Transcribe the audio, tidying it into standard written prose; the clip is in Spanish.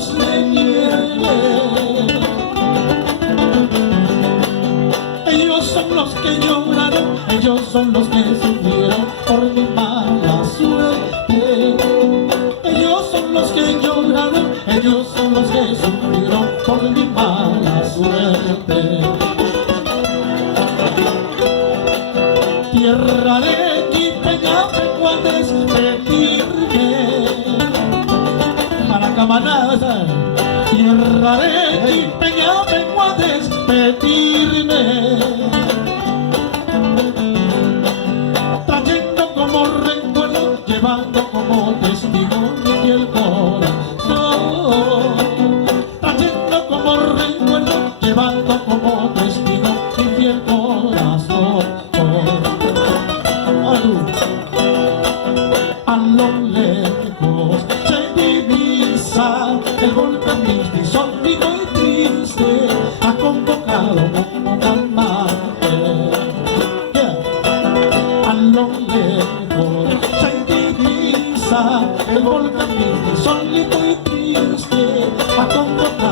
Dios me niegue. Ellos son los que lloraron, ellos son los que sufrieron por mi mala suerte. Ellos son los que lloraron, ellos son los que sufrieron por mi mala suerte. Tierra de Quipeñape, despedirme para camarada. Tierra de Quipeñape, despedirme, trayendo como recuerdo, llevando como testigo mi fiel corazón. Trayendo como recuerdo, llevando como testigo mi fiel corazón. A lo lejos se divisa el volcán sólido y triste, ha convocado como un amante. A lo lejos se divisa el volcán sólido y triste, ha convocado